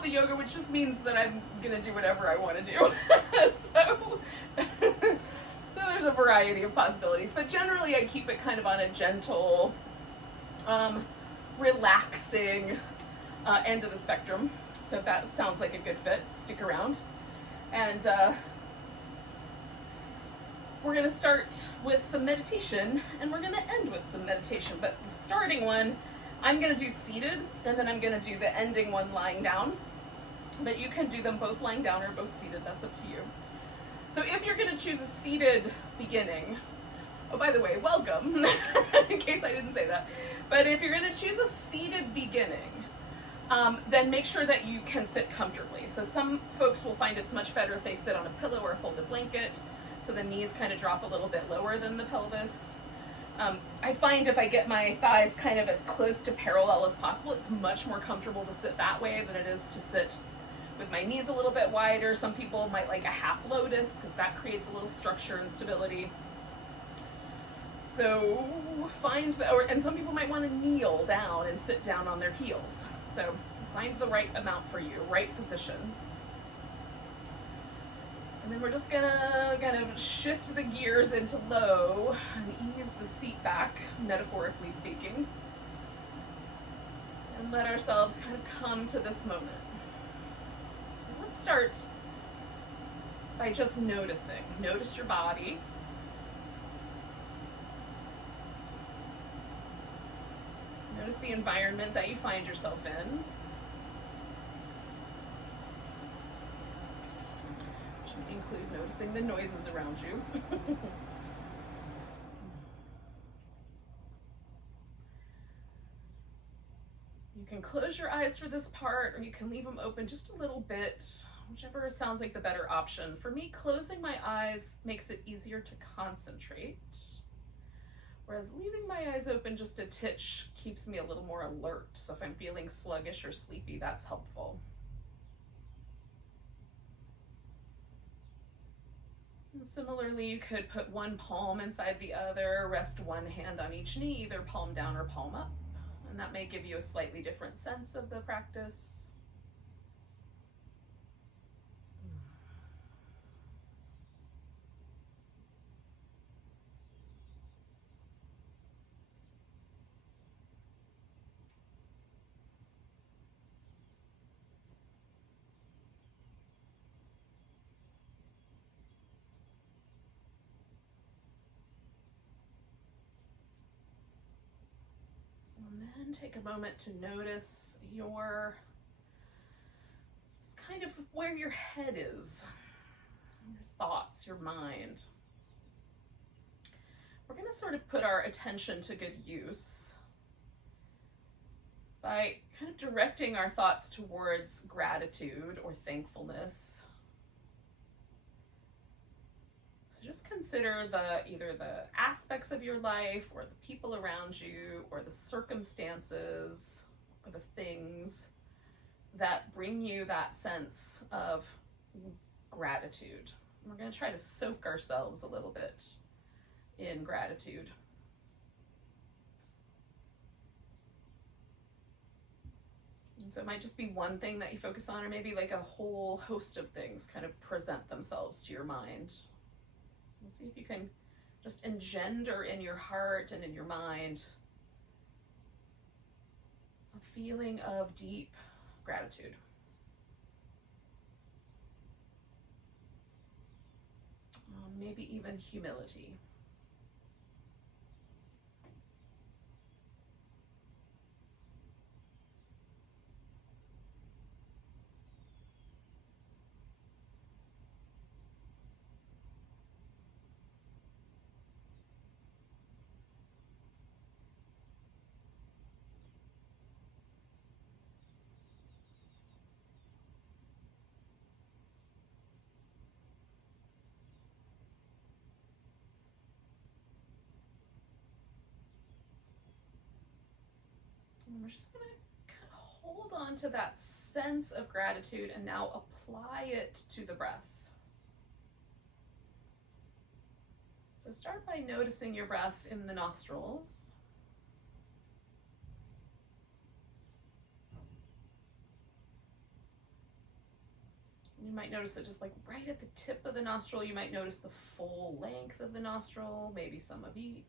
Hatha yoga, which just means that I'm gonna do whatever I want to do. So there's a variety of possibilities, but generally I keep it kind of on a gentle, relaxing end of the spectrum. So if that sounds like a good fit, stick around. And we're going to start with some meditation, and we're going to end with some meditation. But the starting one, I'm going to do seated, and then I'm going to do the ending one lying down. But you can do them both lying down or both seated, that's up to you. So if you're going to choose a seated beginning, oh, by the way, welcome, in case I didn't say that. But if you're going to choose a seated beginning, then make sure that you can sit comfortably. So some folks will find it's much better if they sit on a pillow or a folded blanket, so the knees kind of drop a little bit lower than the pelvis. I find if I get my thighs kind of as close to parallel as possible, it's much more comfortable to sit that way than it is to sit with my knees a little bit wider. Some people might like a half lotus because that creates a little structure and stability. So find the, and some people might want to kneel down and sit down on their heels. So find the right amount for you, right position. And then we're just gonna kind of shift the gears into low and ease the seat back, metaphorically speaking. And let ourselves kind of come to this moment. So let's start by just noticing. Notice your body. Notice the environment that you find yourself in. Which would include noticing the noises around you. You can close your eyes for this part, or you can leave them open just a little bit, whichever sounds like the better option. For me, closing my eyes makes it easier to concentrate. Whereas leaving my eyes open just a titch keeps me a little more alert. So if I'm feeling sluggish or sleepy, that's helpful. And similarly, you could put one palm inside the other, rest one hand on each knee, either palm down or palm up. And that may give you a slightly different sense of the practice. And then take a moment to notice your, just kind of where your head is, your thoughts, your mind. We're going to sort of put our attention to good use by kind of directing our thoughts towards gratitude or thankfulness. So just consider either the aspects of your life or the people around you or the circumstances or the things that bring you that sense of gratitude. We're going to try to soak ourselves a little bit in gratitude. And so it might just be one thing that you focus on, or maybe like a whole host of things kind of present themselves to your mind. And see if you can just engender in your heart and in your mind a feeling of deep gratitude. Maybe even humility. And we're just going to hold on to that sense of gratitude and now apply it to the breath. So start by noticing your breath in the nostrils. You might notice that just like right at the tip of the nostril, you might notice the full length of the nostril, maybe some of each.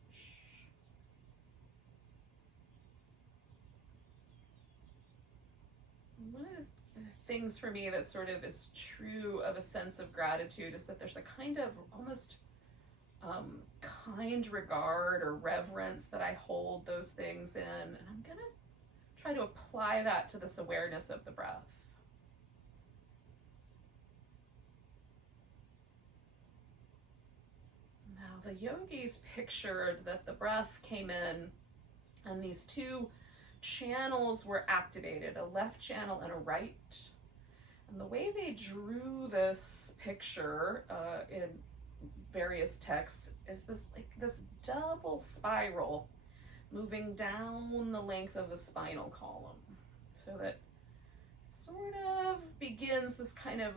One of the things for me that sort of is true of a sense of gratitude is that there's a kind of almost kind regard or reverence that I hold those things in, and I'm gonna try to apply that to this awareness of the breath. Now, the yogis pictured that the breath came in and these two channels were activated, a left channel and a right. And the way they drew this picture in various texts is this double spiral moving down the length of the spinal column, so that sort of begins this kind of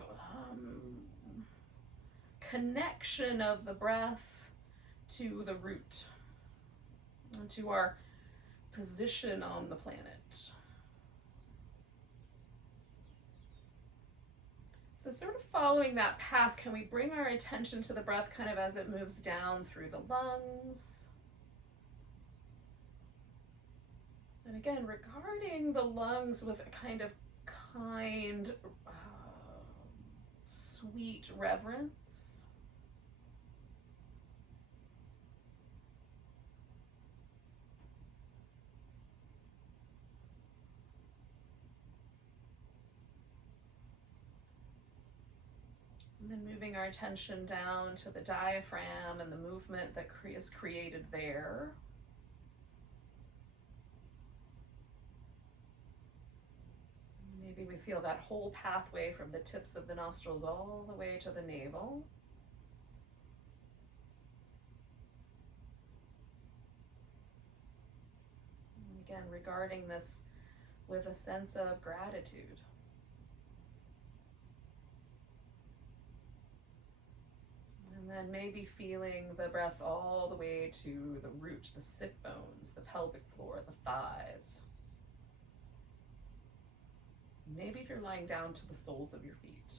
connection of the breath to the root, and to our position on the planet. So sort of following that path, can we bring our attention to the breath kind of as it moves down through the lungs? And again, regarding the lungs with a kind of kind, sweet reverence. And then moving our attention down to the diaphragm and the movement that is created there. Maybe we feel that whole pathway from the tips of the nostrils all the way to the navel. And again, regarding this with a sense of gratitude. And then maybe feeling the breath all the way to the root, the sit bones, the pelvic floor, the thighs. Maybe if you're lying down, to the soles of your feet.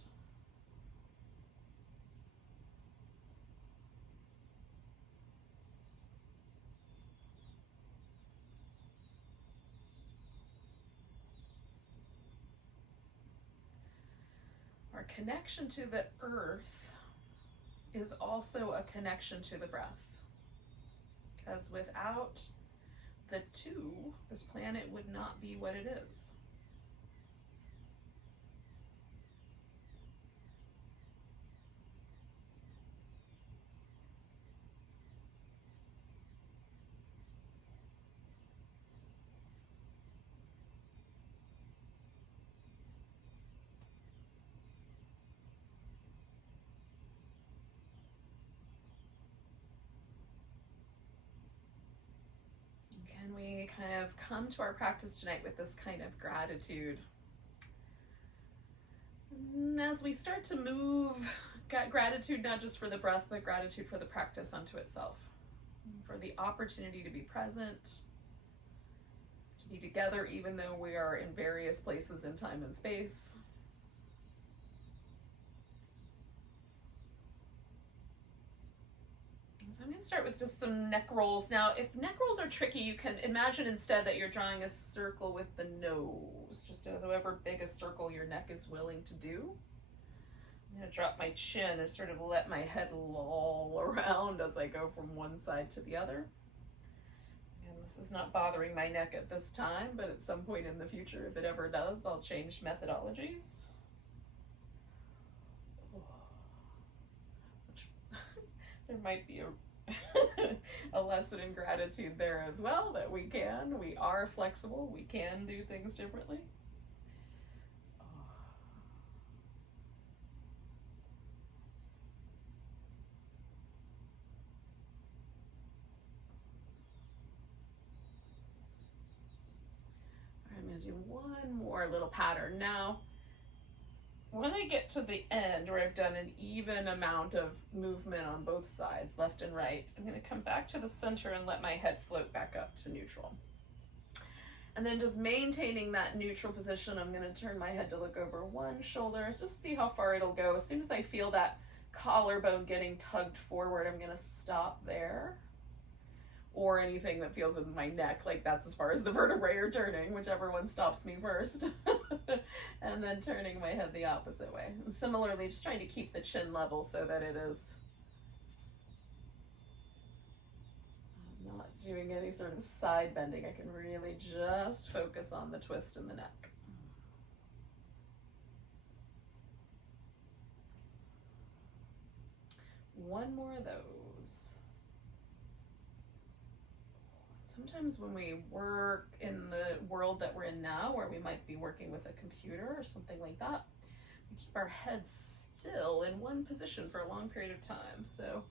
Our connection to the earth is also a connection to the breath. Because without the two, this planet would not be what it is. Can we kind of come to our practice tonight with this kind of gratitude? And as we start to move, gratitude not just for the breath, but gratitude for the practice unto itself, for the opportunity to be present, to be together even though we are in various places in time and space. So I'm going to start with just some neck rolls. Now, if neck rolls are tricky, you can imagine instead that you're drawing a circle with the nose, just as however big a circle your neck is willing to do. I'm going to drop my chin and sort of let my head loll around as I go from one side to the other. And this is not bothering my neck at this time, but at some point in the future, if it ever does, I'll change methodologies. There might be a lesson in gratitude there as well, that we are flexible, we can do things differently. I'm going to do one more little pattern. Now, when I get to the end where I've done an even amount of movement on both sides, left and right, I'm going to come back to the center and let my head float back up to neutral. And then just maintaining that neutral position, I'm gonna turn my head to look over one shoulder, just see how far it'll go. As soon as I feel that collarbone getting tugged forward, I'm gonna stop there. Or anything that feels in my neck, like that's as far as the vertebrae are turning, whichever one stops me first. And then turning my head the opposite way. And similarly, just trying to keep the chin level so that it is not doing any sort of side bending. I can really just focus on the twist in the neck. One more of those. Sometimes when we work in the world that we're in now, where we might be working with a computer or something like that, we keep our heads still in one position for a long period of time. So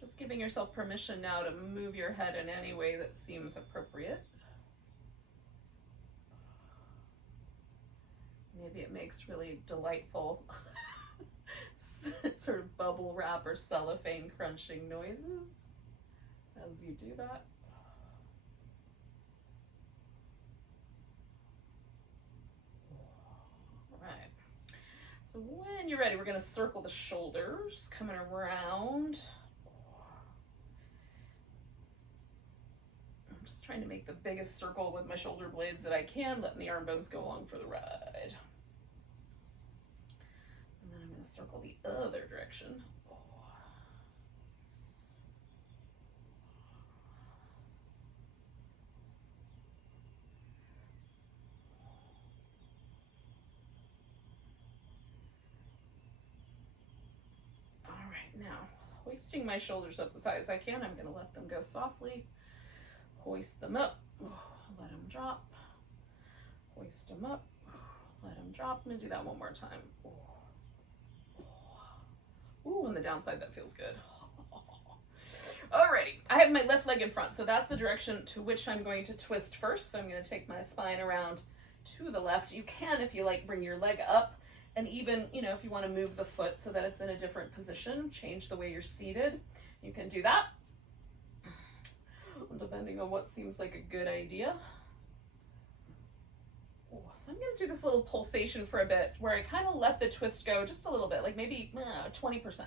just giving yourself permission now to move your head in any way that seems appropriate. Maybe it makes really delightful sort of bubble wrap or cellophane crunching noises as you do that. Right. So when you're ready, we're going to circle the shoulders, coming around. I'm just trying to make the biggest circle with my shoulder blades that I can, letting the arm bones go along for the ride. And then I'm going to circle the other direction. Now, hoisting my shoulders up as high as I can, I'm going to let them go softly. Hoist them up, let them drop. Hoist them up, let them drop. I'm going to do that one more time. Ooh, on the downside, that feels good. Alrighty, I have my left leg in front, so that's the direction to which I'm going to twist first. So I'm going to take my spine around to the left. You can, if you like, bring your leg up. And even, if you want to move the foot so that it's in a different position, change the way you're seated, you can do that, depending on what seems like a good idea. So I'm going to do this little pulsation for a bit, where I kind of let the twist go just a little bit, like maybe 20%.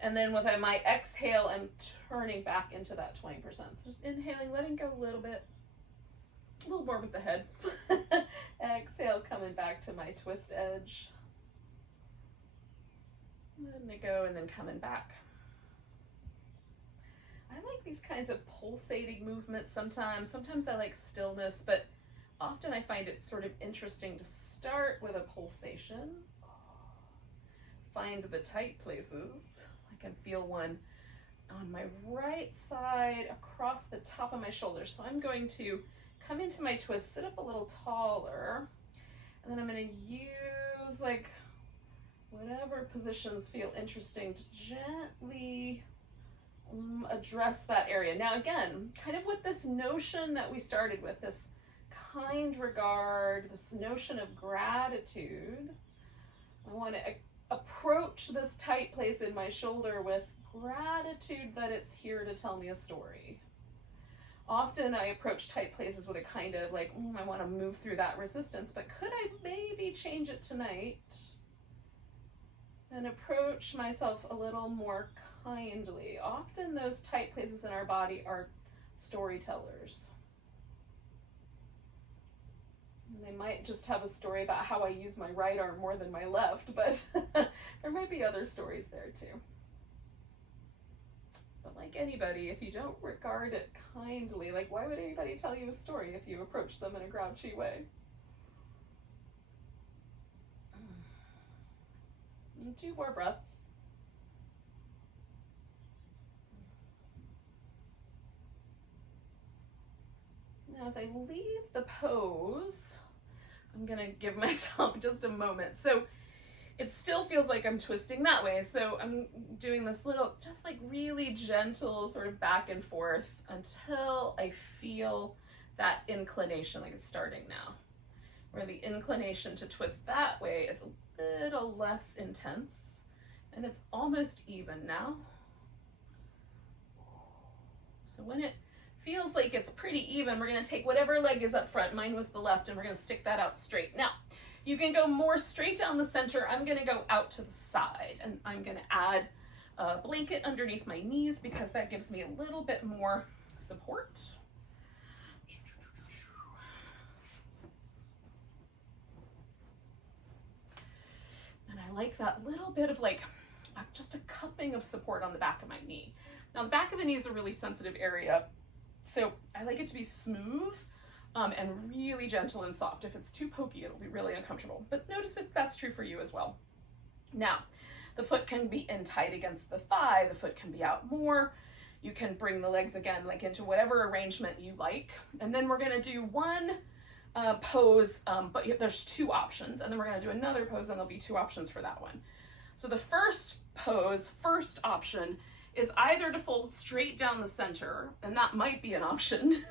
And then with my exhale, I'm turning back into that 20%. So just inhaling, letting go a little bit. A little more with the head. Exhale, coming back to my twist edge. Letting it go and then coming back. I like these kinds of pulsating movements sometimes. Sometimes I like stillness, but often I find it sort of interesting to start with a pulsation. Find the tight places. I can feel one on my right side across the top of my shoulder. So I'm going to come into my twist, sit up a little taller, and then I'm going to use like whatever positions feel interesting to gently address that area. Now again, kind of with this notion that we started with, this kind regard, this notion of gratitude, I want to approach this tight place in my shoulder with gratitude that it's here to tell me a story. Often I approach tight places with a kind of like, I want to move through that resistance, but could I maybe change it tonight and approach myself a little more kindly? Often those tight places in our body are storytellers. And they might just have a story about how I use my right arm more than my left, but there might be other stories there too. But like anybody, if you don't regard it kindly, like why would anybody tell you a story if you approach them in a grouchy way? And 2 more breaths. Now as I leave the pose, I'm gonna give myself just a moment. So it still feels like I'm twisting that way. So I'm doing this little, just like really gentle sort of back and forth until I feel that inclination, like it's starting now, where the inclination to twist that way is a little less intense and it's almost even now. So when it feels like it's pretty even, we're gonna take whatever leg is up front, mine was the left, and we're gonna stick that out straight. Now, you can go more straight down the center. I'm gonna go out to the side, and I'm gonna add a blanket underneath my knees because that gives me a little bit more support. And I like that little bit of like, just a cupping of support on the back of my knee. Now the back of the knee is a really sensitive area, so I like it to be smooth and really gentle and soft. If it's too pokey, it'll be really uncomfortable. But notice if that's true for you as well. Now, the foot can be in tight against the thigh, the foot can be out more. You can bring the legs again, like into whatever arrangement you like. And then we're gonna do one pose, but there's two options. And then we're gonna do another pose and there'll be two options for that one. So the first pose, first option, is either to fold straight down the center, and that might be an option,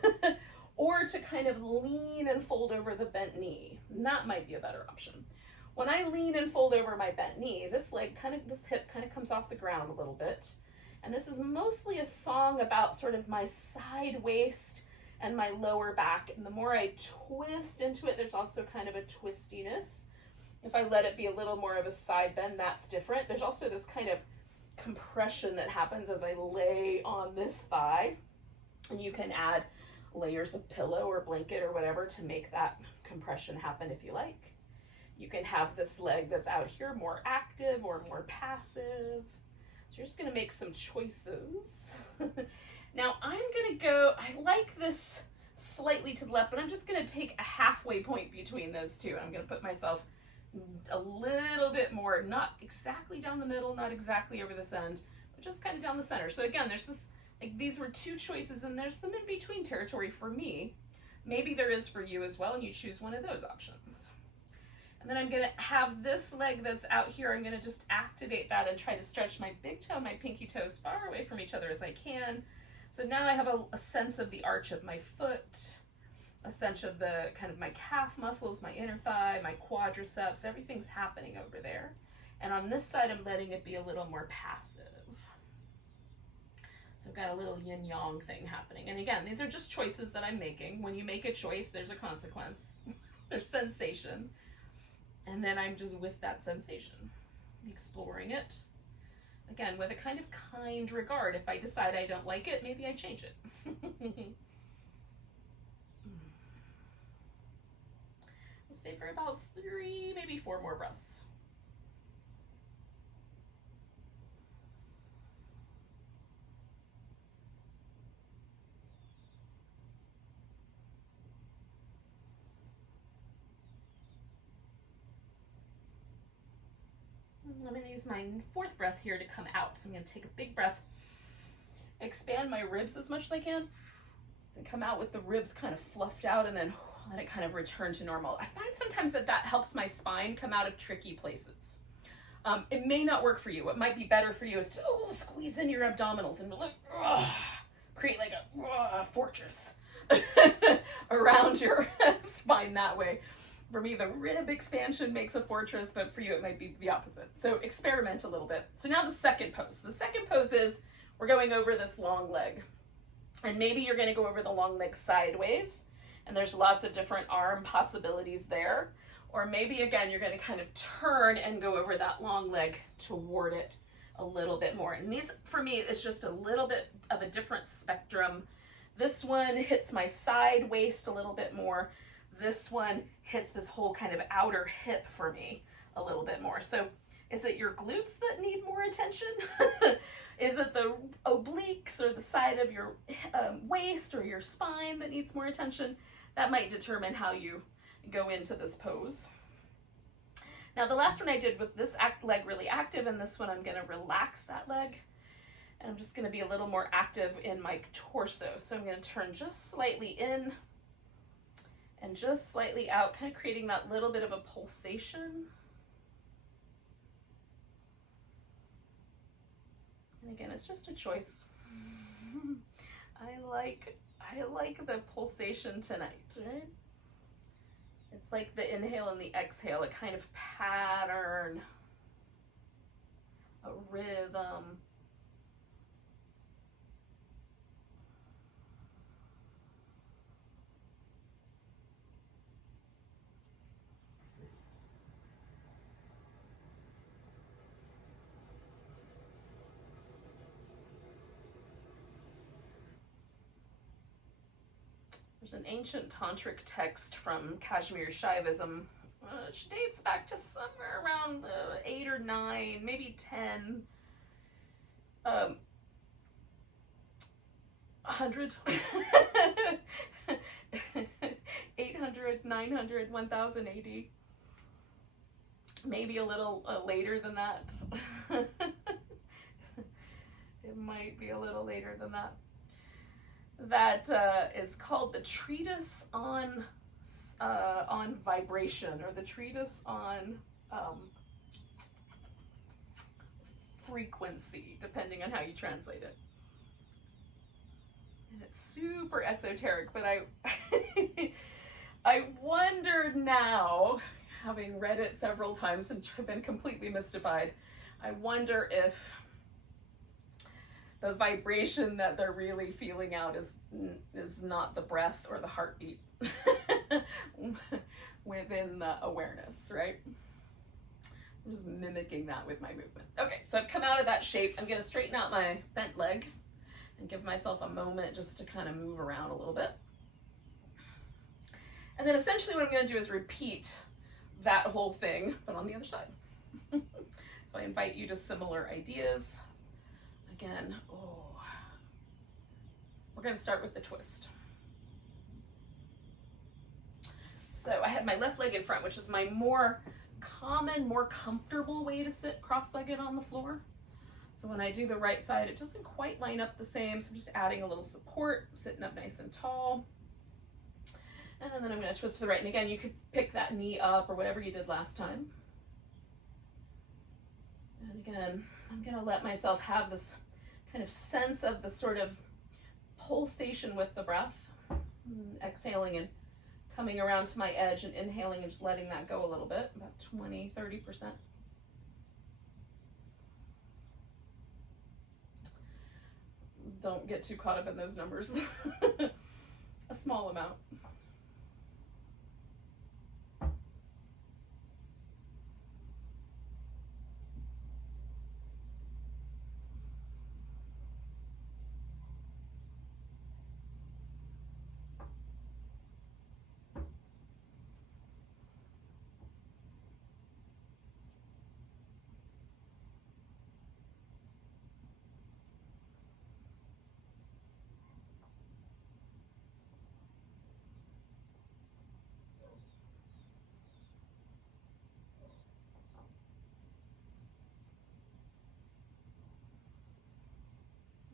or to kind of lean and fold over the bent knee. And that might be a better option. When I lean and fold over my bent knee, this hip kind of comes off the ground a little bit. And this is mostly a song about sort of my side waist and my lower back. And the more I twist into it, there's also kind of a twistiness. If I let it be a little more of a side bend, that's different. There's also this kind of compression that happens as I lay on this thigh. And you can add layers of pillow or blanket or whatever to make that compression happen if you like. You can have this leg that's out here more active or more passive. So you're just gonna make some choices. Now I'm gonna go, I like this slightly to the left, but I'm just gonna take a halfway point between those two. I'm gonna put myself a little bit more, not exactly down the middle, not exactly over this end, but just kind of down the center. So again, there's this, like these were two choices and there's some in between territory for me. Maybe there is for you as well, and you choose one of those options. And then I'm gonna have this leg that's out here, I'm gonna just activate that and try to stretch my big toe, my pinky toe as far away from each other as I can. So now I have a sense of the arch of my foot, a sense of the kind of my calf muscles, my inner thigh, my quadriceps, everything's happening over there. And on this side, I'm letting it be a little more passive. So I've got a little yin yang thing happening. And again, these are just choices that I'm making. When you make a choice, there's a consequence, there's sensation. And then I'm just with that sensation, exploring it. Again, with a kind of kind regard. If I decide I don't like it, maybe I change it. We'll stay for about 3, maybe 4 more breaths. I'm going to use my 4th breath here to come out. So I'm going to take a big breath, expand my ribs as much as I can, and come out with the ribs kind of fluffed out, and then let it kind of return to normal. I find sometimes that helps my spine come out of tricky places. It may not work for you. What might be better for you is to squeeze in your abdominals and really create like a fortress around your spine that way. For me, the rib expansion makes a fortress, but for you, it might be the opposite. So experiment a little bit. So now the second pose. The second pose is we're going over this long leg. And maybe you're going to go over the long leg sideways, and there's lots of different arm possibilities there. Or maybe, again, you're going to kind of turn and go over that long leg toward it a little bit more. And these, for me, it's just a little bit of a different spectrum. This one hits my side waist a little bit more. This one hits this whole kind of outer hip for me a little bit more. So is it your glutes that need more attention? Is it the obliques or the side of your waist or your spine that needs more attention? That might determine how you go into this pose. Now the last one I did with this leg really active, and this one I'm going to relax that leg. And I'm just going to be a little more active in my torso. So I'm going to turn just slightly in and just slightly out, kind of creating that little bit of a pulsation. And again, it's just a choice. I like the pulsation tonight, right? It's like the inhale and the exhale, a kind of pattern, a rhythm. There's an ancient tantric text from Kashmir Shaivism, which dates back to somewhere around 8 or 9, maybe 10, 100, 800, 900, 1000 AD. Maybe a little later than that. It might be a little later than that. That is called the Treatise on Vibration, or the Treatise on Frequency, depending on how you translate it. And it's super esoteric, but I wonder now, having read it several times and been completely mystified, I wonder if the vibration that they're really feeling out is not the breath or the heartbeat within the awareness, right? I'm just mimicking that with my movement. Okay, so I've come out of that shape. I'm gonna straighten out my bent leg and give myself a moment just to kind of move around a little bit. And then essentially what I'm gonna do is repeat that whole thing, but on the other side. So I invite you to similar ideas. Again, we're going to start with the twist. So I have my left leg in front, which is my more common, more comfortable way to sit cross-legged on the floor. So when I do the right side, it doesn't quite line up the same, so I'm just adding a little support, sitting up nice and tall. And then I'm going to twist to the right, and again, you could pick that knee up or whatever you did last time. And again, I'm going to let myself have this kind of sense of the sort of pulsation with the breath. Exhaling and coming around to my edge, and inhaling and just letting that go a little bit, about 20, 30%. Don't get too caught up in those numbers. A small amount.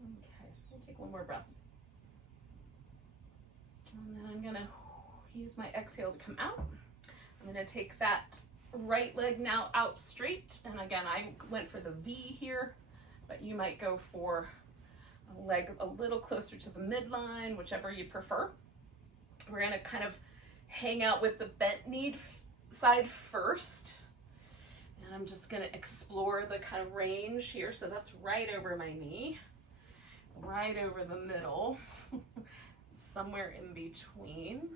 Okay, so we'll take one more breath. And then I'm gonna use my exhale to come out. I'm gonna take that right leg now out straight. And again, I went for the V here, but you might go for a leg a little closer to the midline, whichever you prefer. We're gonna kind of hang out with the bent knee side first. And I'm just gonna explore the kind of range here. So that's right over my knee, right over the middle, somewhere in between.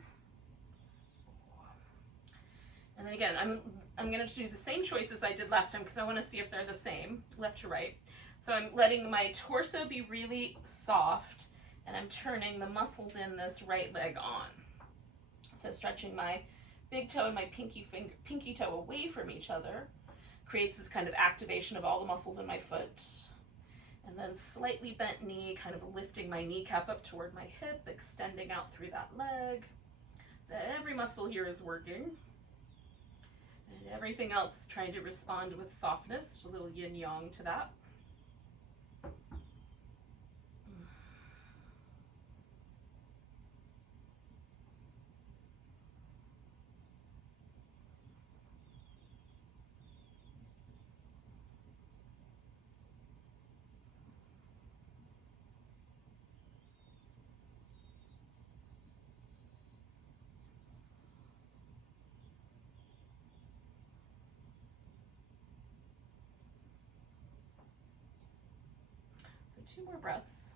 And then again, I'm gonna do the same choices I did last time because I wanna see if they're the same, left to right. So I'm letting my torso be really soft, and I'm turning the muscles in this right leg on. So stretching my big toe and my pinky toe away from each other creates this kind of activation of all the muscles in my foot. And then slightly bent knee, kind of lifting my kneecap up toward my hip, extending out through that leg. So every muscle here is working. And everything else is trying to respond with softness. There's a little yin-yang to that. So 2 more breaths.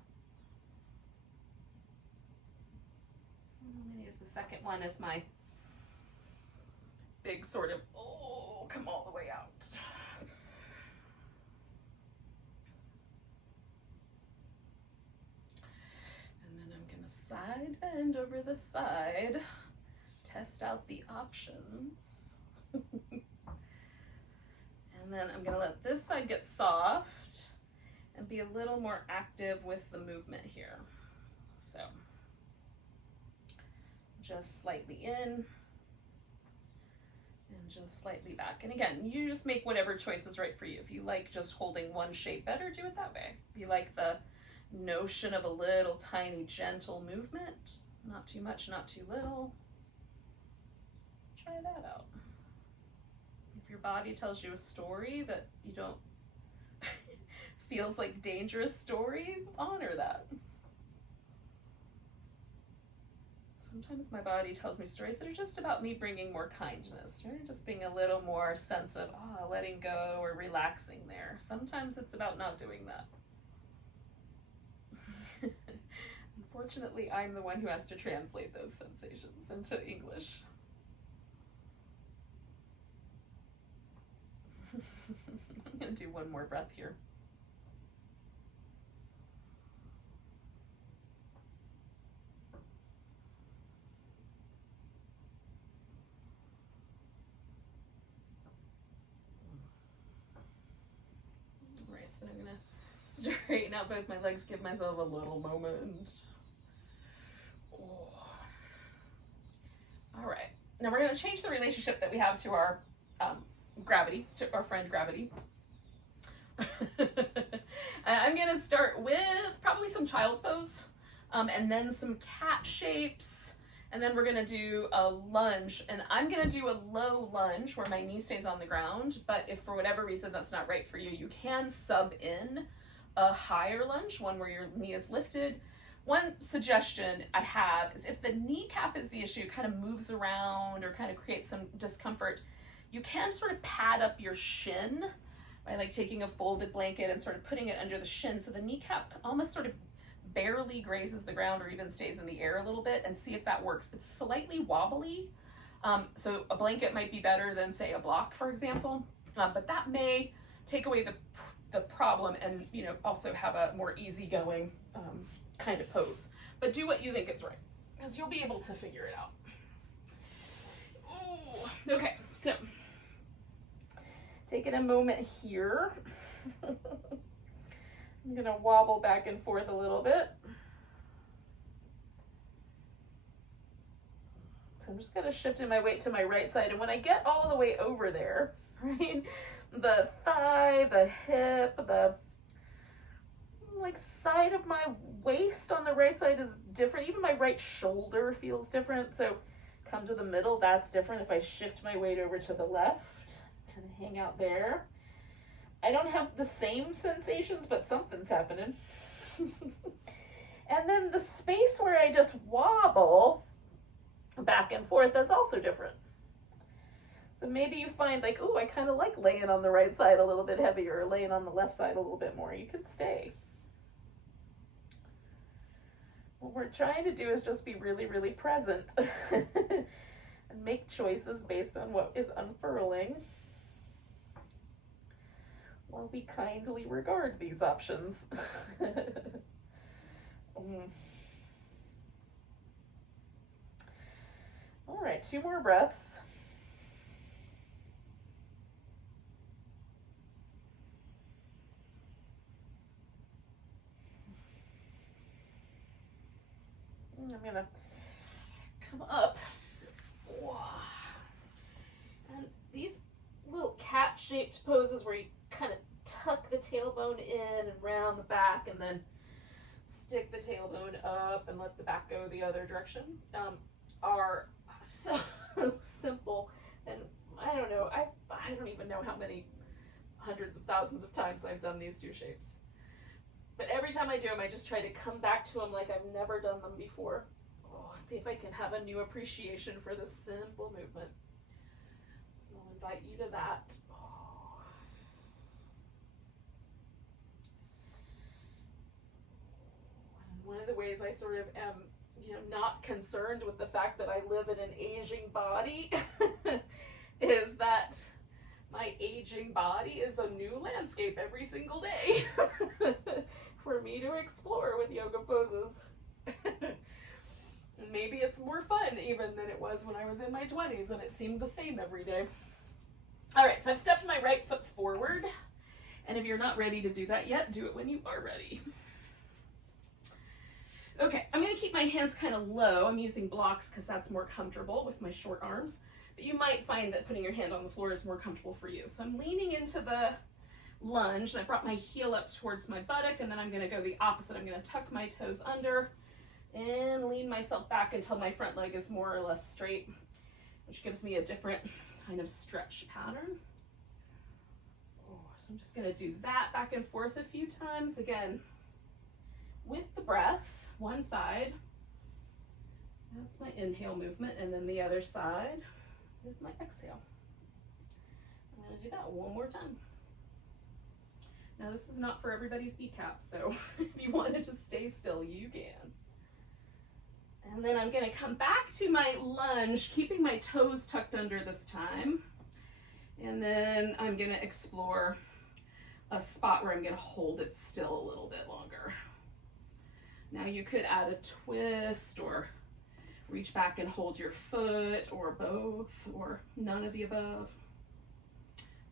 I'm going to use the second one as my big sort of, come all the way out. And then I'm going to side bend over the side. Test out the options. And then I'm gonna let this side get soft and be a little more active with the movement here. So just slightly in and just slightly back. And again, you just make whatever choice is right for you. If you like just holding one shape better, do it that way. If you like the notion of a little tiny gentle movement, not too much, not too little, try that out. If your body tells you a story that you don't feels like dangerous story, honor that. Sometimes my body tells me stories that are just about me bringing more kindness, right? Just being a little more sense of letting go or relaxing there. Sometimes it's about not doing that. Unfortunately, I'm the one who has to translate those sensations into English. I'm going to do one more breath here. Right, so I'm going to straighten out both my legs, give myself a little moment. All right, now we're going to change the relationship that we have to our gravity, to our friend gravity. I'm going to start with probably some child's pose, and then some cat shapes, and then we're going to do a lunge, and I'm going to do a low lunge where my knee stays on the ground, but if for whatever reason that's not right for you, you can sub in a higher lunge, one where your knee is lifted. One suggestion I have is if the kneecap is the issue, kind of moves around or kind of creates some discomfort, you can sort of pad up your shin by like taking a folded blanket and sort of putting it under the shin so the kneecap almost sort of barely grazes the ground or even stays in the air a little bit, and see if that works. It's slightly wobbly, so a blanket might be better than say a block, for example, but that may take away the problem and also have a more easygoing kind of pose. But do what you think is right, because you'll be able to figure it out. Ooh. Okay, so taking a moment here. I'm gonna wobble back and forth a little bit. So I'm just gonna shift in my weight to my right side, and when I get all the way over there, right, the thigh, the hip, the like side of my waist on the right side is different. Even my right shoulder feels different. So come to the middle, that's different. If I shift my weight over to the left, kind of hang out there. I don't have the same sensations, but something's happening. And then the space where I just wobble back and forth, that's also different. So maybe you find like, oh, I kind of like laying on the right side a little bit heavier, or laying on the left side a little bit more. You could stay. What we're trying to do is just be really, really present and make choices based on what is unfurling, while we kindly regard these options. All right, 2 more breaths. I'm gonna come up. And these little cat-shaped poses where you kind of tuck the tailbone in and round the back and then stick the tailbone up and let the back go the other direction are so simple. And I don't know, I don't even know how many hundreds of thousands of times I've done these 2 shapes. But every time I do them, I just try to come back to them like I've never done them before. And see if I can have a new appreciation for this simple movement. So I'll invite you to that. And one of the ways I sort of am, not concerned with the fact that I live in an aging body is that my aging body is a new landscape every single day for me to explore with yoga poses. Maybe it's more fun even than it was when I was in my 20s and it seemed the same every day. All right, so I've stepped my right foot forward. And if you're not ready to do that yet, do it when you are ready. Okay, I'm gonna keep my hands kind of low. I'm using blocks because that's more comfortable with my short arms. But you might find that putting your hand on the floor is more comfortable for you. So I'm leaning into the lunge, and I brought my heel up towards my buttock, and then I'm gonna go the opposite. I'm gonna tuck my toes under and lean myself back until my front leg is more or less straight, which gives me a different kind of stretch pattern. Oh, so I'm just gonna do that back and forth a few times, again, with the breath. One side, that's my inhale movement, and then the other side is my exhale. I'm gonna do that one more time. Now this is not for everybody's kneecap, so if you want to just stay still, you can. And then I'm gonna come back to my lunge, keeping my toes tucked under this time. And then I'm gonna explore a spot where I'm gonna hold it still a little bit longer. Now you could add a twist or reach back and hold your foot, or both, or none of the above.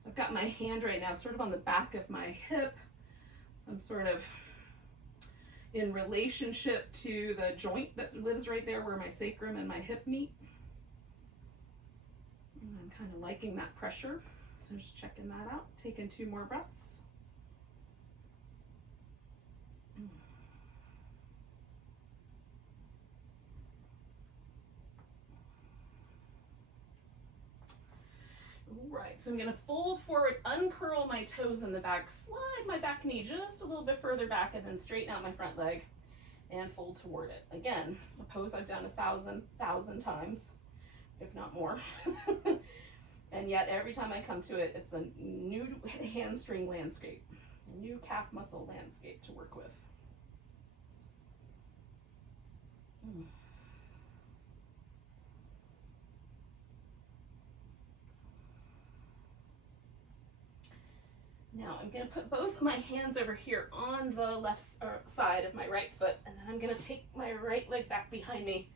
So I've got my hand right now sort of on the back of my hip. So I'm sort of in relationship to the joint that lives right there where my sacrum and my hip meet. And I'm kind of liking that pressure. So just checking that out. Taking 2 more breaths. Right, so I'm gonna fold forward, uncurl my toes in the back, slide my back knee just a little bit further back, and then straighten out my front leg and fold toward it. Again, a pose I've done 1,000 times, if not more. And yet every time I come to it, it's a new hamstring landscape, a new calf muscle landscape to work with. Now I'm going to put both of my hands over here on the left side of my right foot, and then I'm going to take my right leg back behind me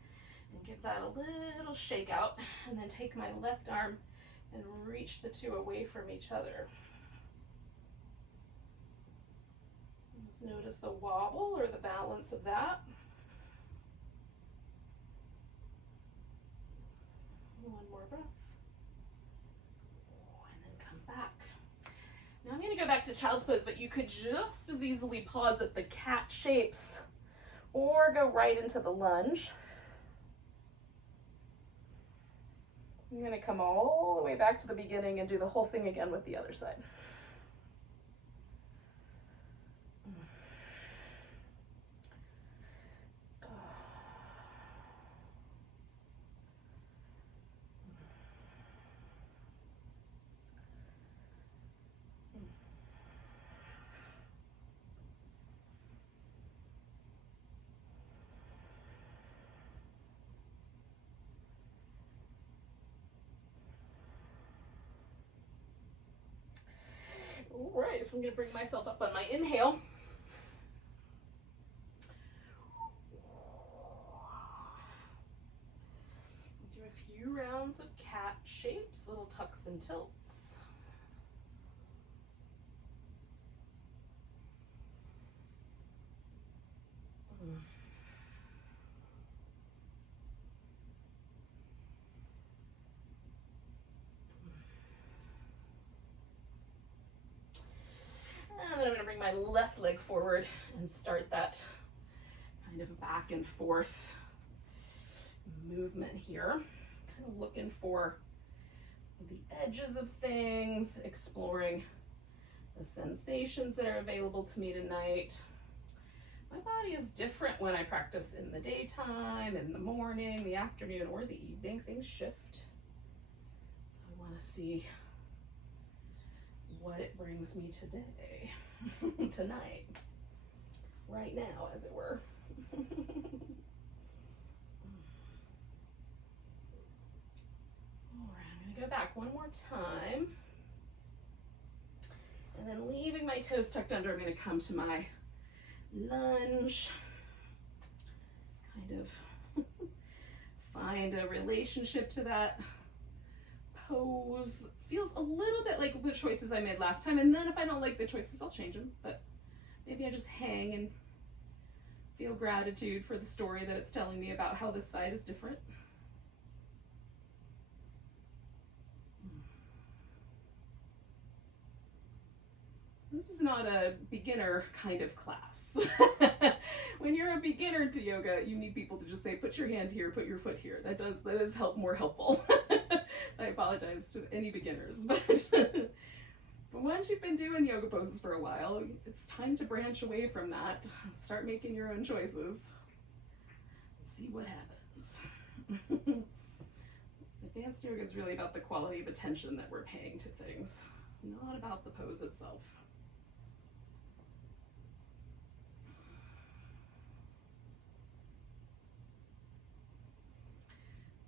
and give that a little shake out, and then take my left arm and reach the 2 away from each other. Just notice the wobble or the balance of that. One more breath. And then come back. Now I'm going to go back to child's pose, but you could just as easily pause at the cat shapes or go right into the lunge. I'm going to come all the way back to the beginning and do the whole thing again with the other side. All right, so I'm going to bring myself up on my inhale. Do a few rounds of cat shapes, little tucks and tilts. And then I'm going to bring my left leg forward and start that kind of back and forth movement here. Kind of looking for the edges of things, exploring the sensations that are available to me tonight. My body is different when I practice in the daytime, in the morning, the afternoon, or the evening. Things shift. So I want to see what it brings me today, tonight, right now, as it were. All right, I'm going to go back one more time. And then leaving my toes tucked under, I'm going to come to my lunge. Kind of find a relationship to that pose. Feels a little bit like the choices I made last time, and then if I don't like the choices, I'll change them. But maybe I just hang and feel gratitude for the story that it's telling me about how this side is different. This is not a beginner kind of class. When you're a beginner to yoga, you need people to just say, put your hand here, put your foot here. That is more helpful. I apologize to any beginners, but once you've been doing yoga poses for a while, it's time to branch away from that. Start making your own choices. See what happens. Advanced yoga is really about the quality of attention that we're paying to things, not about the pose itself.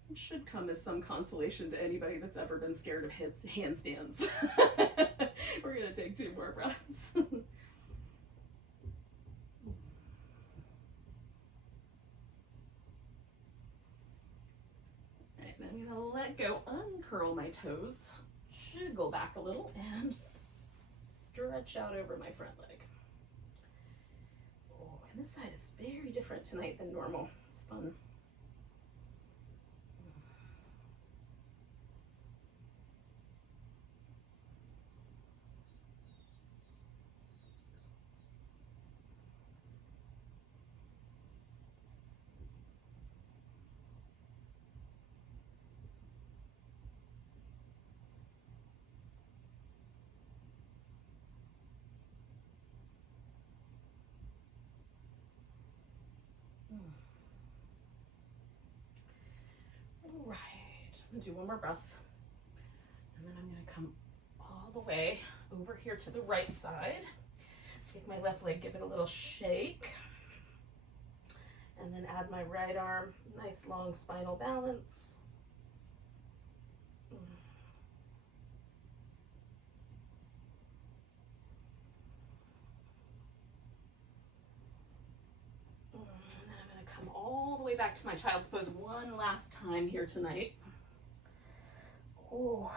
It should come as some consolation to anybody that's ever been scared of handstands. We're going to take 2 more breaths. Alright, then I'm going to let go, uncurl my toes, jiggle back a little, and stretch out over my front leg. Oh, and this side is very different tonight than normal. It's fun. All right, I'm gonna do one more breath, and then I'm gonna come all the way over here to the right side. Take my left leg, give it a little shake, and then add my right arm. Nice long spinal balance. All the way back to my child's pose one last time here tonight. Oh.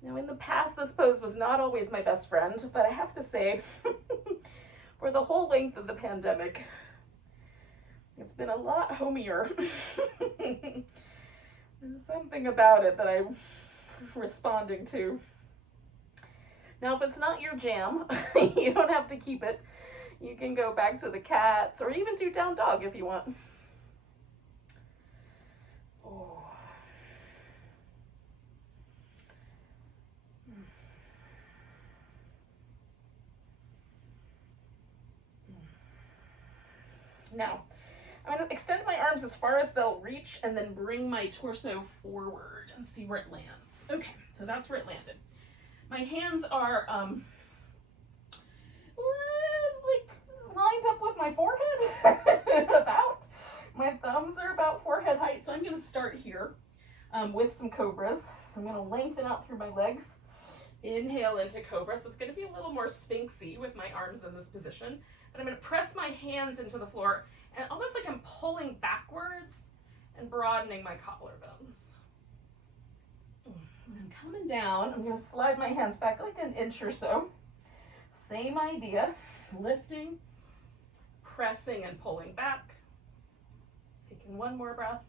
Now in the past, this pose was not always my best friend, but I have to say, for the whole length of the pandemic, it's been a lot homier. There's something about it that I'm responding to. Now, if it's not your jam, you don't have to keep it. You can go back to the cats or even do down dog if you want. Oh. Now, I'm going to extend my arms as far as they'll reach and then bring my torso forward and see where it lands. Okay, so that's where it landed. My hands are like lined up with my forehead, about. My thumbs are about forehead height, so I'm going to start here with some cobras. So I'm going to lengthen out through my legs. Inhale into cobra. So it's going to be a little more sphinxy with my arms in this position. But I'm going to press my hands into the floor and almost like I'm pulling backwards and broadening my collarbones. And then coming down, I'm going to slide my hands back like an inch or so. Same idea. Lifting, pressing and pulling back. Taking one more breath.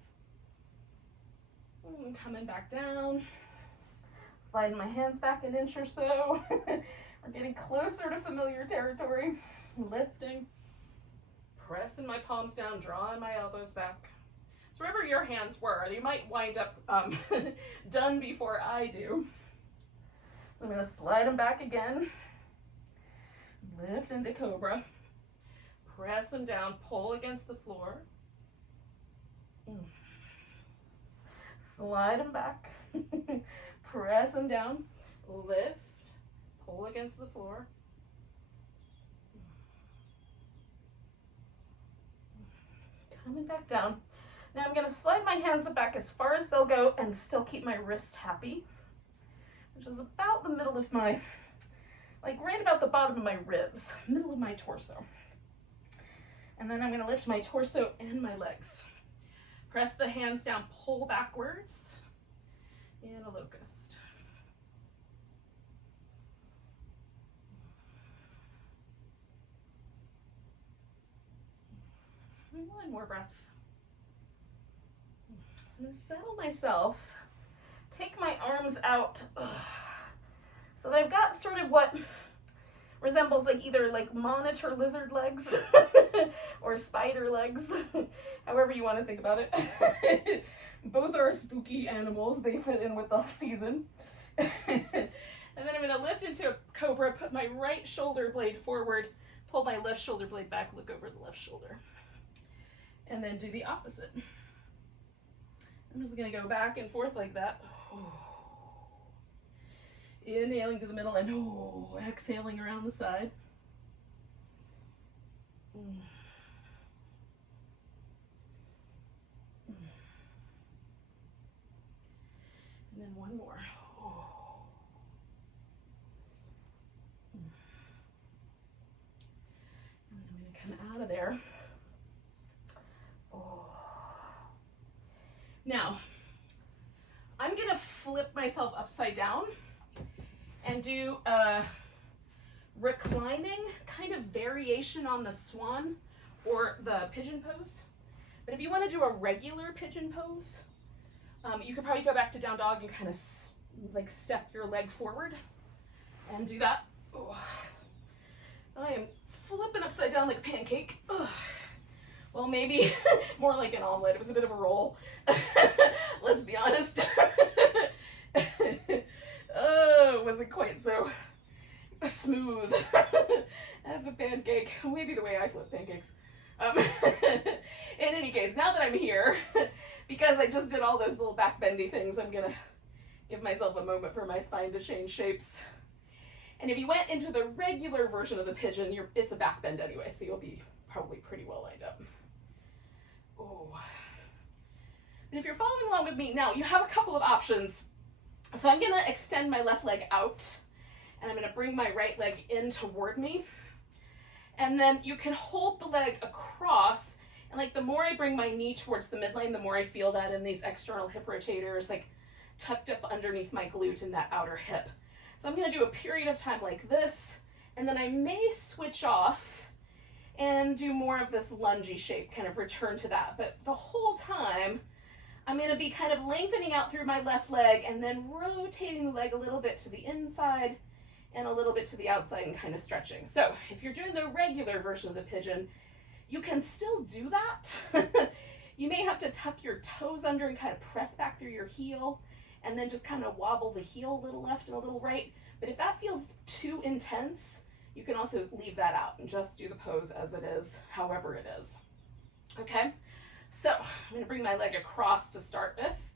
And coming back down. Sliding my hands back an inch or so. We're getting closer to familiar territory. Lifting, pressing my palms down, drawing my elbows back. So wherever your hands were, you might wind up done before I do. So I'm going to slide them back again. Lift into cobra. Press them down, pull against the floor. Slide them back. Press them down. Lift, pull against the floor. Coming back down. Now I'm going to slide my hands back as far as they'll go and still keep my wrist happy, which is about the middle of my, like right about the bottom of my ribs, middle of my torso. And then I'm going to lift my torso and my legs. Press the hands down, pull backwards, and a locust. And one more breath. So I'm going to settle myself, take my arms out. So that I've got sort of what resembles like either like monitor lizard legs or spider legs, however you want to think about it. Both are spooky animals. They fit in with the season. And then I'm going to lift into a cobra, put my right shoulder blade forward, pull my left shoulder blade back, look over the left shoulder. And then do the opposite. I'm just going to go back and forth like that. Inhaling to the middle and exhaling around the side. And then one more. And then I'm going to come out of there. Now, I'm going to flip myself upside down and do a reclining kind of variation on the swan or the pigeon pose. But if you want to do a regular pigeon pose, you could probably go back to down dog and kind of like step your leg forward and do that. I am flipping upside down like a pancake. Well, maybe more like an omelet. It was a bit of a roll. Let's be honest. Oh, it wasn't quite so smooth as a pancake. Maybe the way I flip pancakes. In any case, now that I'm here, because I just did all those little back bendy things, I'm gonna give myself a moment for my spine to change shapes. And if you went into the regular version of the pigeon, it's a back bend anyway, so you'll be probably pretty well lined up. And if you're following along with me, now you have a couple of options. So I'm going to extend my left leg out, and I'm going to bring my right leg in toward me. And then you can hold the leg across, and like the more I bring my knee towards the midline, the more I feel that in these external hip rotators, like tucked up underneath my glute in that outer hip. So I'm going to do a period of time like this, and then I may switch off and do more of this lungy shape, kind of return to that. But the whole time, I'm going to be kind of lengthening out through my left leg and then rotating the leg a little bit to the inside and a little bit to the outside and kind of stretching. So if you're doing the regular version of the pigeon, you can still do that. You may have to tuck your toes under and kind of press back through your heel and then just kind of wobble the heel a little left and a little right. But if that feels too intense, you can also leave that out and just do the pose as it is, however it is. Okay? So I'm going to bring my leg across to start with,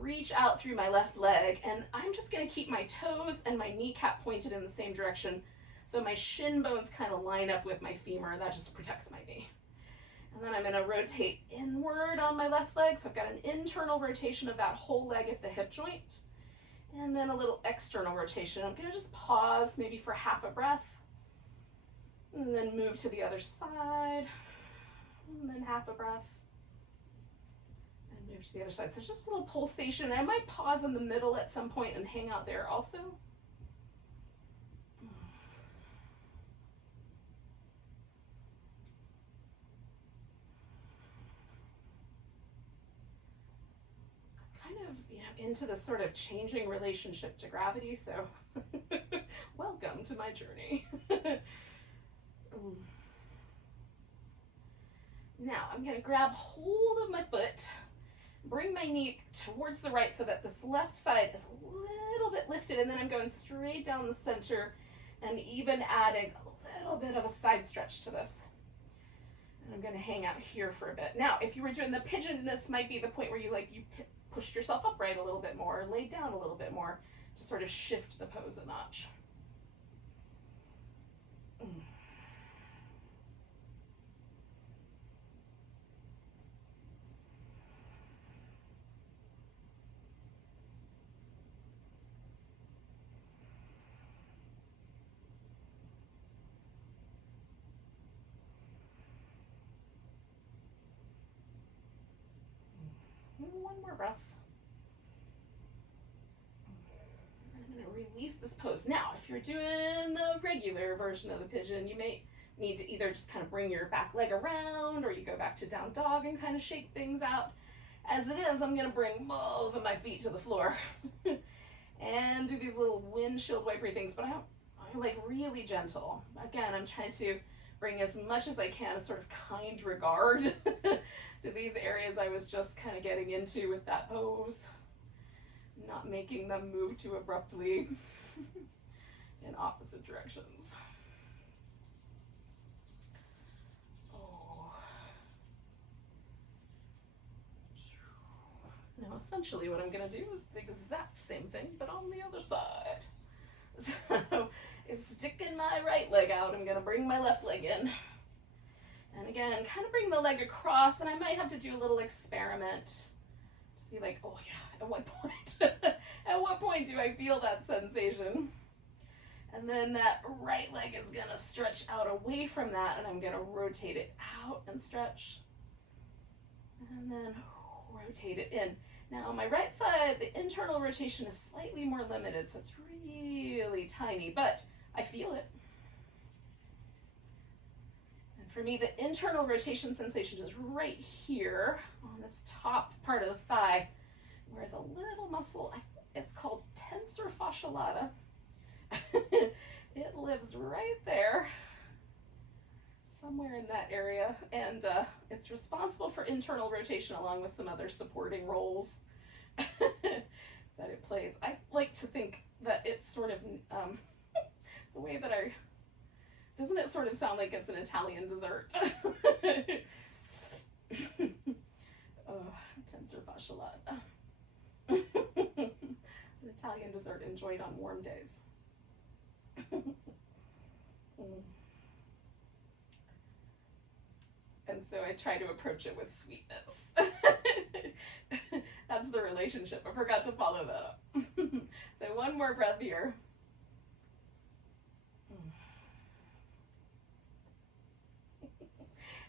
reach out through my left leg, and I'm just going to keep my toes and my kneecap pointed in the same direction so my shin bones kind of line up with my femur. That just protects my knee. And then I'm going to rotate inward on my left leg, so I've got an internal rotation of that whole leg at the hip joint, and then a little external rotation. I'm going to just pause maybe for half a breath, and then move to the other side, and then half a breath. Move to the other side. So it's just a little pulsation. I might pause in the middle at some point and hang out there also. Kind of, into this sort of changing relationship to gravity, so welcome to my journey. Now I'm going to grab hold of my foot, bring my knee towards the right so that this left side is a little bit lifted, and then I'm going straight down the center and even adding a little bit of a side stretch to this. And I'm going to hang out here for a bit. Now, if you were doing the pigeon, this might be the point where you pushed yourself upright a little bit more, or laid down a little bit more to sort of shift the pose a notch. One more breath. I'm going to release this pose. Now, if you're doing the regular version of the pigeon, you may need to either just kind of bring your back leg around, or you go back to down dog and kind of shake things out. As it is, I'm going to bring both of my feet to the floor and do these little windshield wipery things, but I like really gentle. Again, I'm trying to bring as much as I can a sort of kind regard to these areas I was just kind of getting into with that pose, not making them move too abruptly in opposite directions. Now, essentially what I'm going to do is the exact same thing, but on the other side. So, sticking my right leg out, I'm going to bring my left leg in. And again, kind of bring the leg across, and I might have to do a little experiment to see, like, oh yeah, at what point, at what point do I feel that sensation? And then that right leg is going to stretch out away from that, and I'm going to rotate it out and stretch. And then rotate it in. Now on my right side, the internal rotation is slightly more limited, so it's really tiny, but I feel it. And for me, the internal rotation sensation is right here on this top part of the thigh, where the little muscle, I think it's called tensor fascia lata. It lives right there, somewhere in that area, and it's responsible for internal rotation along with some other supporting roles that it plays. I like to think that it's sort of the way that doesn't it sort of sound like it's an Italian dessert? Oh, tensor fascia lata. An Italian dessert enjoyed on warm days. And so I try to approach it with sweetness. That's the relationship. I forgot to follow that up. So one more breath here.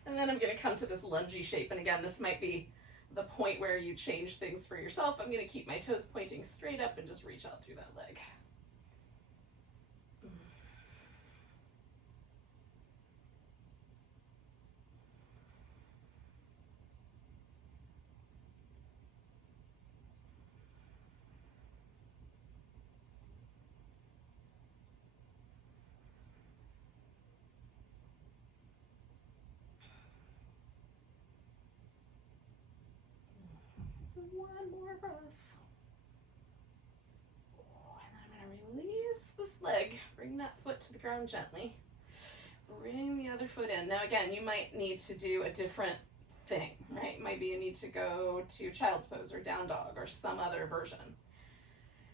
And then I'm going to come to this lungy shape. And again, this might be the point where you change things for yourself. I'm going to keep my toes pointing straight up and just reach out through that leg. One more breath. And then I'm going to release this leg. Bring that foot to the ground gently. Bring the other foot in. Now again, you might need to do a different thing, right? Maybe you need to go to child's pose or down dog or some other version.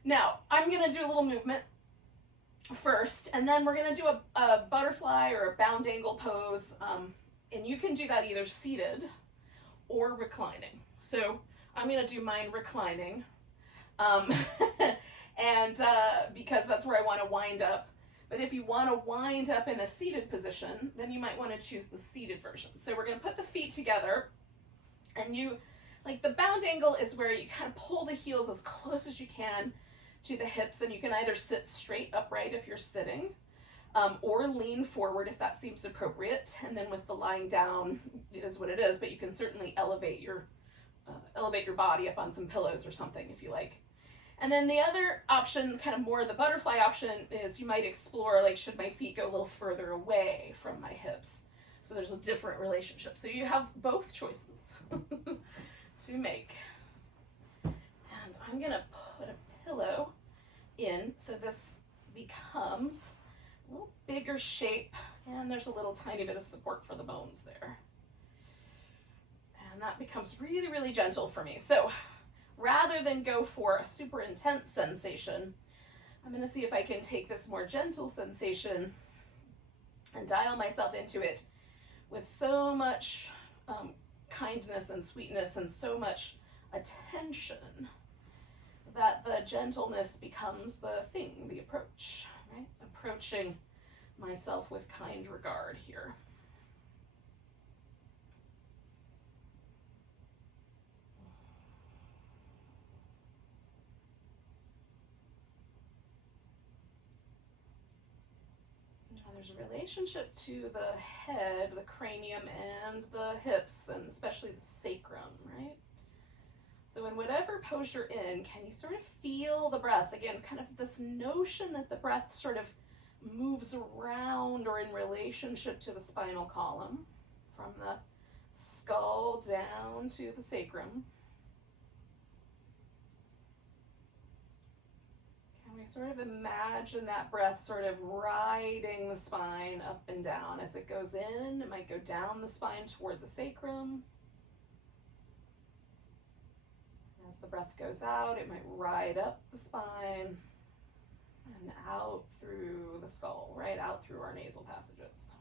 Now, I'm going to do a little movement first, and then we're going to do a butterfly or a bound angle pose, and you can do that either seated or reclining. So I'm going to do mine reclining, and because that's where I want to wind up. But if you want to wind up in a seated position, then you might want to choose the seated version. So we're going to put the feet together, and like the bound angle is where you kind of pull the heels as close as you can to the hips, and you can either sit straight upright if you're sitting, or lean forward if that seems appropriate. And then with the lying down, it is what it is, but you can certainly elevate your body up on some pillows or something if you like. And then the other option, kind of more the butterfly option, is you might explore, like, should my feet go a little further away from my hips? So there's a different relationship. So you have both choices to make. And I'm going to put a pillow in so this becomes a little bigger shape, and there's a little tiny bit of support for the bones there. And that becomes really, really gentle for me. So rather than go for a super intense sensation, I'm going to see if I can take this more gentle sensation and dial myself into it with so much kindness and sweetness and so much attention that the gentleness becomes the thing, the approach, right? Approaching myself with kind regard here. there's a relationship to the head, the cranium, and the hips, and especially the sacrum, right? So in whatever pose you're in, can you sort of feel the breath? Again, kind of this notion that the breath sort of moves around or in relationship to the spinal column, from the skull down to the sacrum. Can we sort of imagine that breath sort of riding the spine up and down? As it goes in, it might go down the spine toward the sacrum. As the breath goes out, it might ride up the spine and out through the skull, right out through our nasal passages.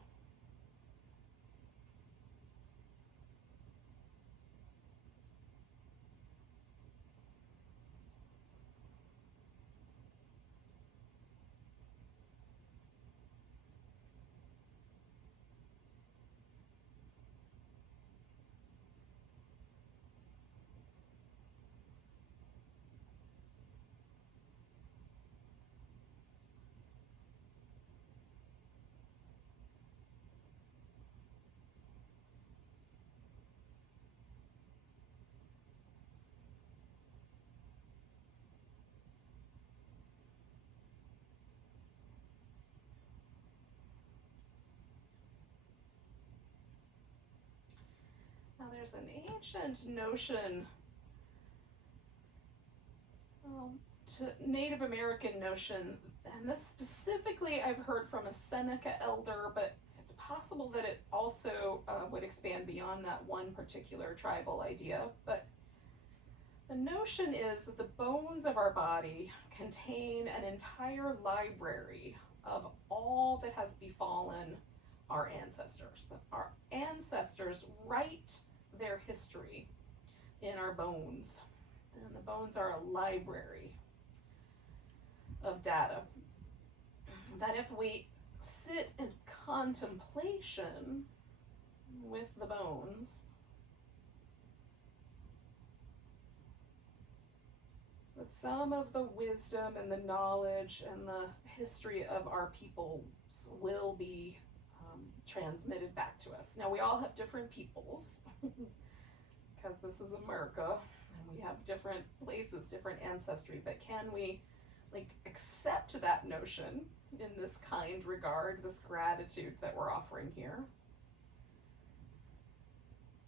Now there's an ancient notion, Native American notion, and this specifically I've heard from a Seneca elder, but it's possible that it also would expand beyond that one particular tribal idea. But the notion is that the bones of our body contain an entire library of all that has befallen our ancestors. That our ancestors write their history in our bones, and the bones are a library of data. That if we sit in contemplation with the bones, that some of the wisdom and the knowledge and the history of our peoples will be transmitted back to us. Now, we all have different peoples because this is America and we have different places, different ancestry, but can we accept that notion in this kind regard, this gratitude that we're offering here?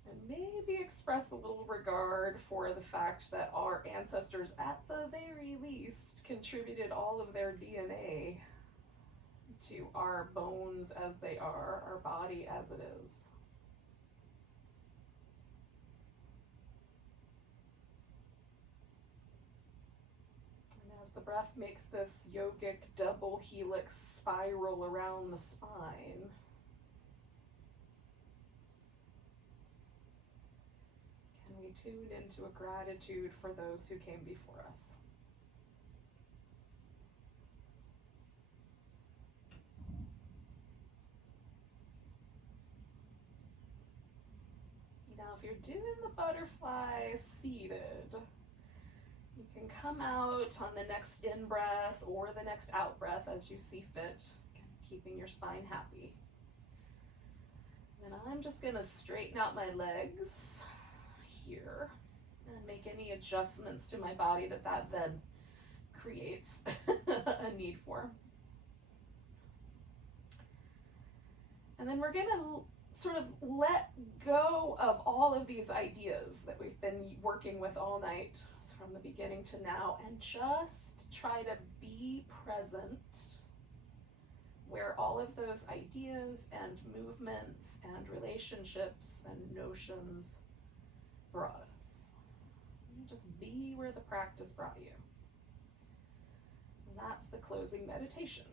And maybe express a little regard for the fact that our ancestors, at the very least, contributed all of their DNA to our bones as they are, our body as it is. And as the breath makes this yogic double helix spiral around the spine, can we tune into a gratitude for those who came before us? Now, if you're doing the butterfly seated, you can come out on the next in-breath or the next out-breath as you see fit, keeping your spine happy. And I'm just going to straighten out my legs here and make any adjustments to my body that then creates a need for. And then we're going to sort of let go of all of these ideas that we've been working with all night from the beginning to now, and just try to be present where all of those ideas and movements and relationships and notions brought us. Just be where the practice brought you. And that's the closing meditation.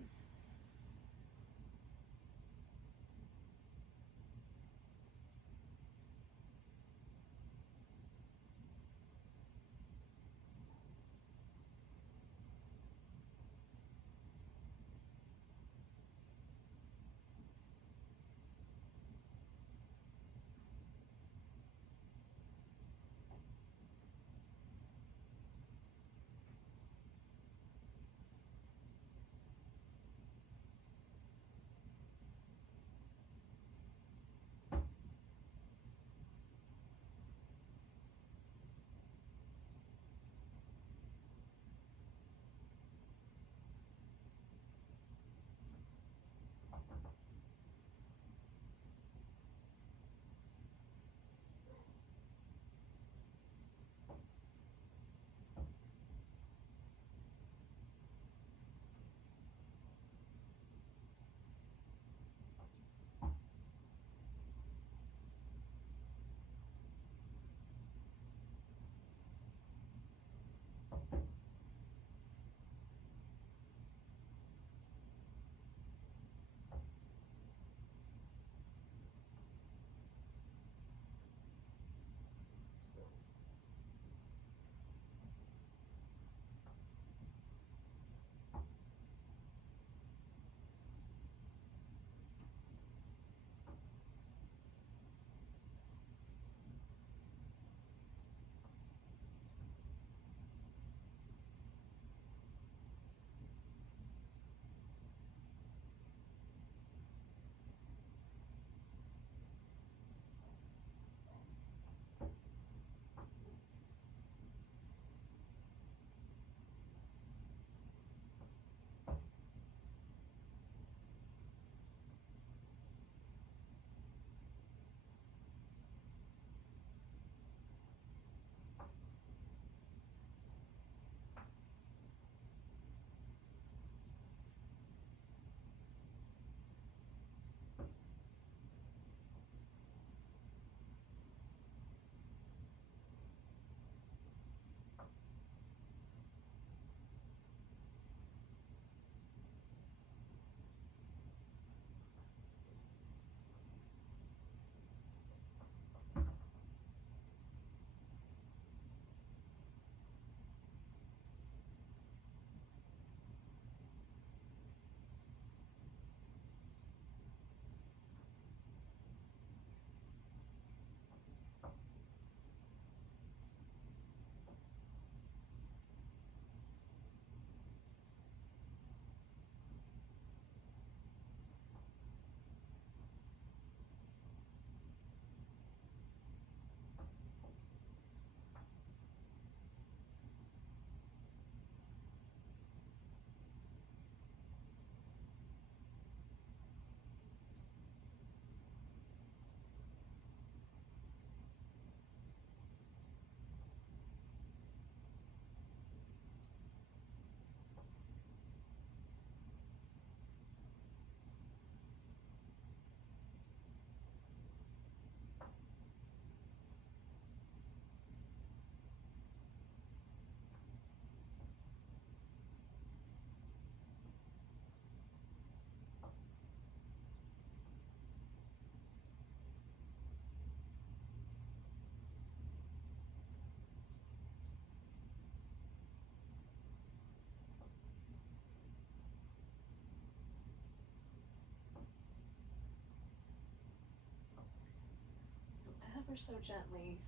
ever so gently.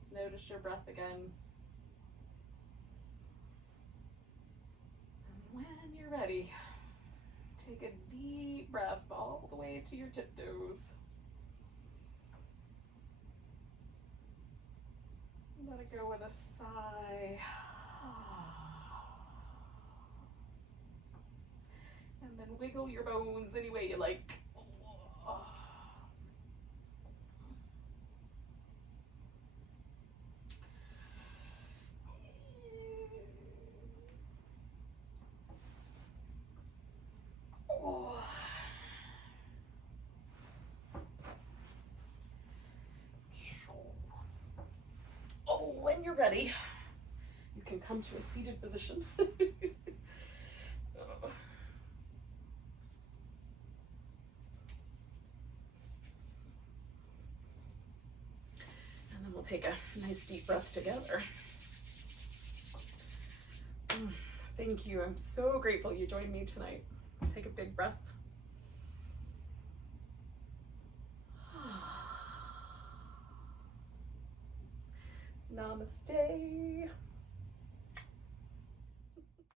Just notice your breath again. And when you're ready, take a deep breath all the way to your tiptoes. Let it go with a sigh. And then wiggle your bones any way you like. Oh, when you're ready, you can come to a seated position. And then we'll take a nice deep breath together. Thank you. I'm so grateful you joined me tonight. Take a big breath. Namaste.